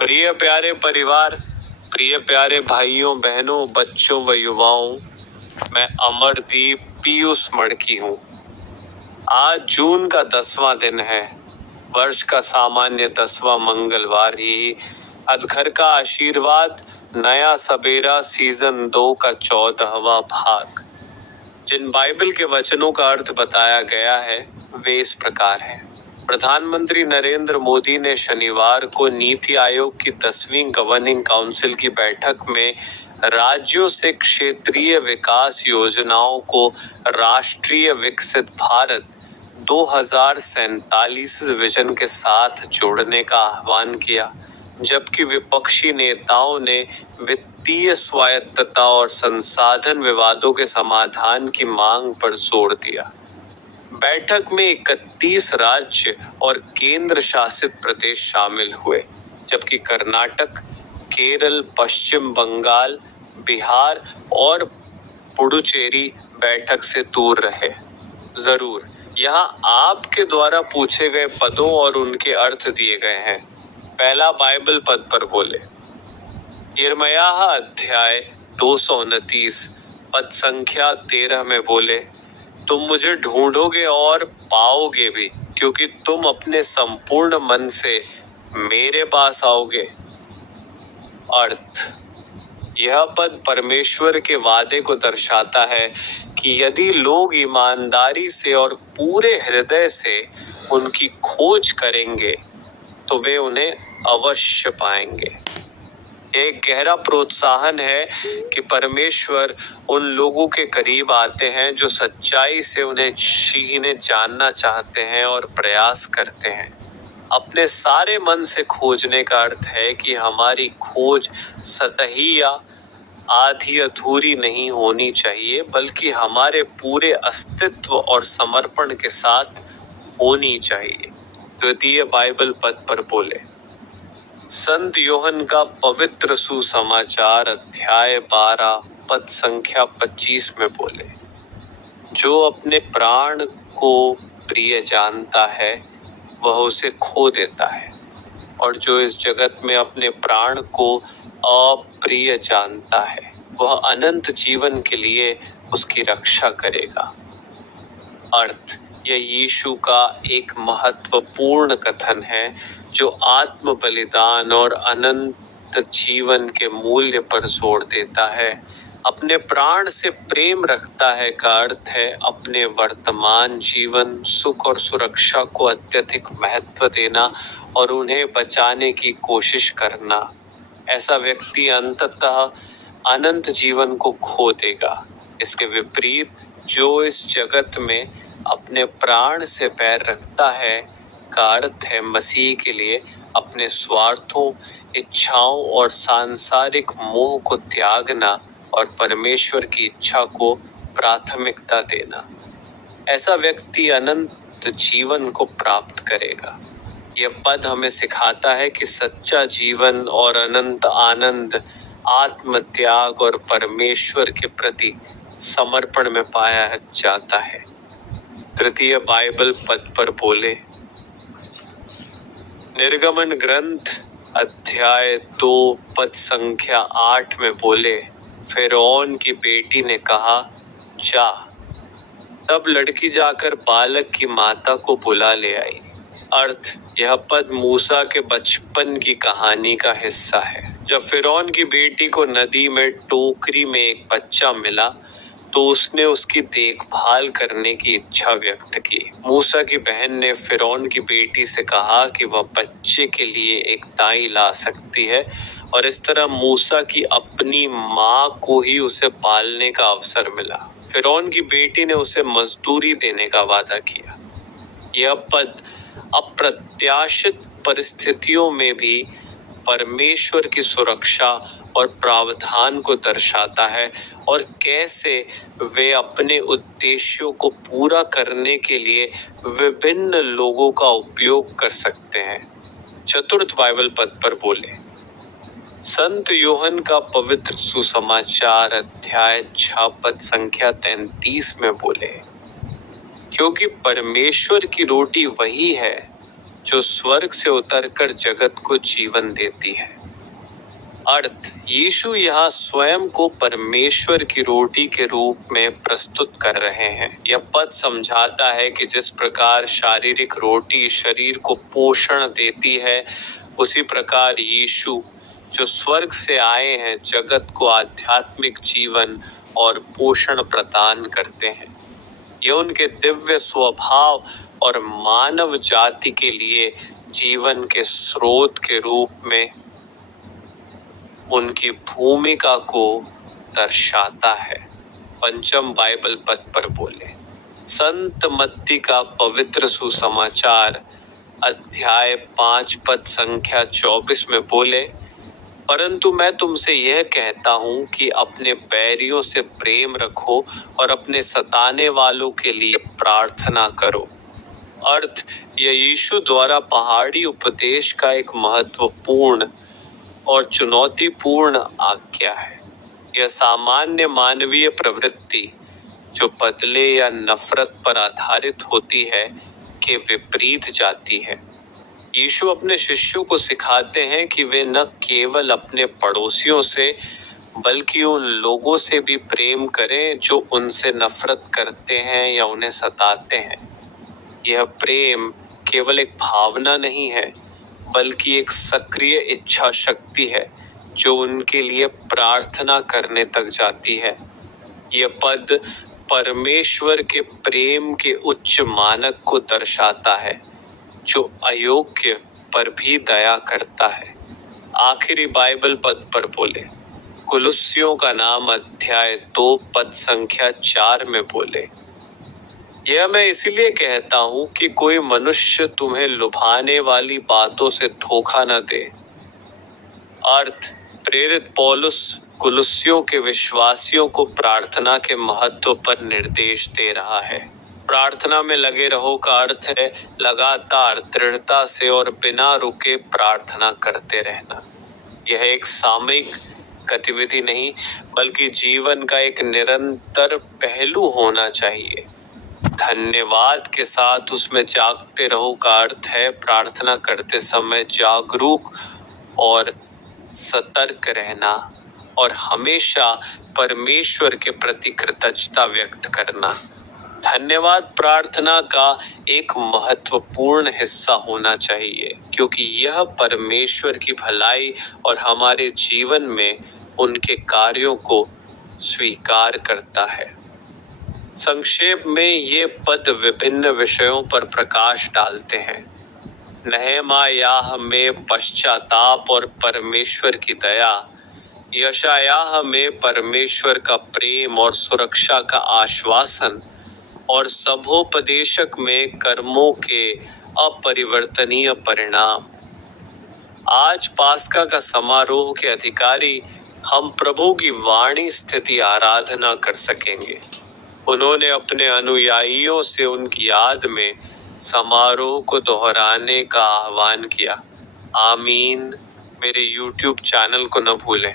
प्रिय प्यारे परिवार, प्रिय प्यारे भाइयों बहनों, बच्चों व युवाओं, मैं अमरदीप पीयूष मड़की हूँ। आज जून का 10वां दिन है, वर्ष का सामान्य 10वां मंगलवार ही। अधखर का आशीर्वाद, नया सवेरा सीजन 2 का 14वां भाग। जिन बाइबल के वचनों का अर्थ बताया गया है वे इस प्रकार हैं। प्रधानमंत्री नरेंद्र मोदी ने शनिवार को नीति आयोग की 10वीं गवर्निंग काउंसिल की बैठक में राज्यों से क्षेत्रीय विकास योजनाओं को राष्ट्रीय विकसित भारत 2047 विजन के साथ जोड़ने का आह्वान किया, जबकि विपक्षी नेताओं ने वित्तीय स्वायत्तता और संसाधन विवादों के समाधान की मांग पर जोर दिया। बैठक में 31 राज्य और केंद्र शासित प्रदेश शामिल हुए, जबकि कर्नाटक, केरल, पश्चिम बंगाल, बिहार और पुडुचेरी बैठक से दूर रहे। जरूर, यहाँ आपके द्वारा पूछे गए पदों और उनके अर्थ दिए गए हैं। पहला बाइबल पद पर बोले। यिर्मयाह अध्याय 229 पद संख्या 13 में बोले, तुम मुझे ढूंढोगे और पाओगे भी, क्योंकि तुम अपने संपूर्ण मन से मेरे पास आओगे। अर्थ, यह पद परमेश्वर के वादे को दर्शाता है कि यदि लोग ईमानदारी से और पूरे हृदय से उनकी खोज करेंगे तो वे उन्हें अवश्य पाएंगे। एक गहरा प्रोत्साहन है कि परमेश्वर उन लोगों के करीब आते हैं जो सच्चाई से उन्हें जानना चाहते हैं और प्रयास करते हैं। अपने सारे मन से खोजने का अर्थ है कि हमारी खोज सतही या आधी अधूरी नहीं होनी चाहिए, बल्कि हमारे पूरे अस्तित्व और समर्पण के साथ होनी चाहिए। द्वितीय बाइबल पद पर बोले। संत योहन का पवित्र सुसमाचार अध्याय 12 पद संख्या 25 में बोले, जो अपने प्राण को प्रिय जानता है वह उसे खो देता है, और जो इस जगत में अपने प्राण को अप्रिय जानता है वह अनंत जीवन के लिए उसकी रक्षा करेगा। अर्थ, यह यीशु का एक महत्वपूर्ण कथन है जो आत्म बलिदान और अनंत जीवन के मूल्य पर जोर देता है। अपने प्राण से प्रेम रखता है का अर्थ है अपने वर्तमान जीवन, सुख और सुरक्षा को अत्यधिक महत्व देना और उन्हें बचाने की कोशिश करना। ऐसा व्यक्ति अंततः अनंत जीवन को खो देगा। इसके विपरीत, जो इस जगत में अपने प्राण से पैर रखता है का अर्थ है मसीह के लिए अपने स्वार्थों, इच्छाओं और सांसारिक मोह को त्यागना और परमेश्वर की इच्छा को प्राथमिकता देना। ऐसा व्यक्ति अनंत जीवन को प्राप्त करेगा। यह पद हमें सिखाता है कि सच्चा जीवन और अनंत आनंद आत्मत्याग और परमेश्वर के प्रति समर्पण में पाया जाता है। तृतीय बाइबल पद पर बोले। निर्गमन ग्रंथ अध्याय 2 पद संख्या 8 में बोले, फिरौन की बेटी ने कहा, जा। तब लड़की जाकर बालक की माता को बुला ले आई। अर्थ, यह पद मूसा के बचपन की कहानी का हिस्सा है। जब फिरौन की बेटी को नदी में टोकरी में एक बच्चा मिला तो उसने उसकी देखभाल करने की इच्छा व्यक्त की। मूसा की बहन ने फिरौन की बेटी से कहा कि वह बच्चे के लिए एक दाई ला सकती है, और इस तरह मूसा की अपनी माँ को ही उसे पालने का अवसर मिला। फिरौन की बेटी ने उसे मजदूरी देने का वादा किया। यह पद अप्रत्याशित परिस्थितियों में भी परमेश्वर की सुरक्षा और प्रावधान को दर्शाता है और कैसे वे अपने उद्देश्यों को पूरा करने के लिए विभिन्न लोगों का उपयोग कर सकते हैं। चतुर्थ बाइबल पद पर बोले। संत योहन का पवित्र सुसमाचार अध्याय 6 पद संख्या 33 में बोले, क्योंकि परमेश्वर की रोटी वही है जो स्वर्ग से उतरकर जगत को जीवन देती है। अर्थ, यीशु यहाँ स्वयं को परमेश्वर की रोटी के रूप में प्रस्तुत कर रहे हैं। यह पद समझाता है कि जिस प्रकार शारीरिक रोटी शरीर को पोषण देती है, उसी प्रकार यीशु जो स्वर्ग से आए हैं जगत को आध्यात्मिक जीवन और पोषण प्रदान करते हैं। यह उनके दिव्य स्वभाव और मानव जाति के लिए जीवन के स्रोत के रूप में उनकी भूमिका को दर्शाता है। पंचम बाइबल पद पर बोले, संत मत्ती का पवित्र सुसमाचार अध्याय 5 पद संख्या 24 में बोले, परंतु मैं तुमसे यह कहता हूँ कि अपने बैरियों से प्रेम रखो और अपने सताने वालों के लिए प्रार्थना करो। अर्थ, यह यीशु द्वारा पहाड़ी उपदेश का एक महत्वपूर्ण और चुनौतीपूर्ण आज्ञा है। यह सामान्य मानवीय प्रवृत्ति जो बदले या नफरत पर आधारित होती है के विपरीत जाती है। यीशु अपने शिष्यों को सिखाते हैं कि वे न केवल अपने पड़ोसियों से बल्कि उन लोगों से भी प्रेम करें जो उनसे नफरत करते हैं या उन्हें सताते हैं। यह प्रेम केवल एक भावना नहीं है, बल्कि एक सक्रिय इच्छा शक्ति है जो उनके लिए प्रार्थना करने तक जाती है। यह पद परमेश्वर के प्रेम के उच्च मानक को दर्शाता है जो अयोग्य पर भी दया करता है। आखिरी बाइबल पद पर बोले, कुलुस्सियों का नाम अध्याय 2 पद संख्या 4 में बोले, यह मैं इसलिए कहता हूँ कि कोई मनुष्य तुम्हें लुभाने वाली बातों से धोखा न दे। अर्थ, प्रेरित पौलुस कुलुस्सियों के विश्वासियों को प्रार्थना के महत्व पर निर्देश दे रहा है। प्रार्थना में लगे रहो का अर्थ है लगातार दृढ़ता से और बिना रुके प्रार्थना करते रहना। यह एक सामयिक गतिविधि नहीं, बल्कि जीवन का एक निरंतर पहलू होना चाहिए। धन्यवाद के साथ उसमें जागते रहो का अर्थ है प्रार्थना करते समय जागरूक और सतर्क रहना और हमेशा परमेश्वर के प्रति कृतज्ञता व्यक्त करना। धन्यवाद प्रार्थना का एक महत्वपूर्ण हिस्सा होना चाहिए, क्योंकि यह परमेश्वर की भलाई और हमारे जीवन में उनके कार्यों को स्वीकार करता है। संक्षेप में ये पद विभिन्न विषयों पर प्रकाश डालते हैं। नहमायाह में पश्चाताप और परमेश्वर की दया, यशायाह में परमेश्वर का प्रेम और सुरक्षा का आश्वासन, और सभोपदेशक में कर्मों के अपरिवर्तनीय परिणाम। आज पास्का का समारोह के अधिकारी हम प्रभु की वाणी स्थिति आराधना कर सकेंगे। उन्होंने अपने अनुयायियों से उनकी याद में समारोह को दोहराने का आह्वान किया। आमीन। मेरे YouTube चैनल को न भूलें।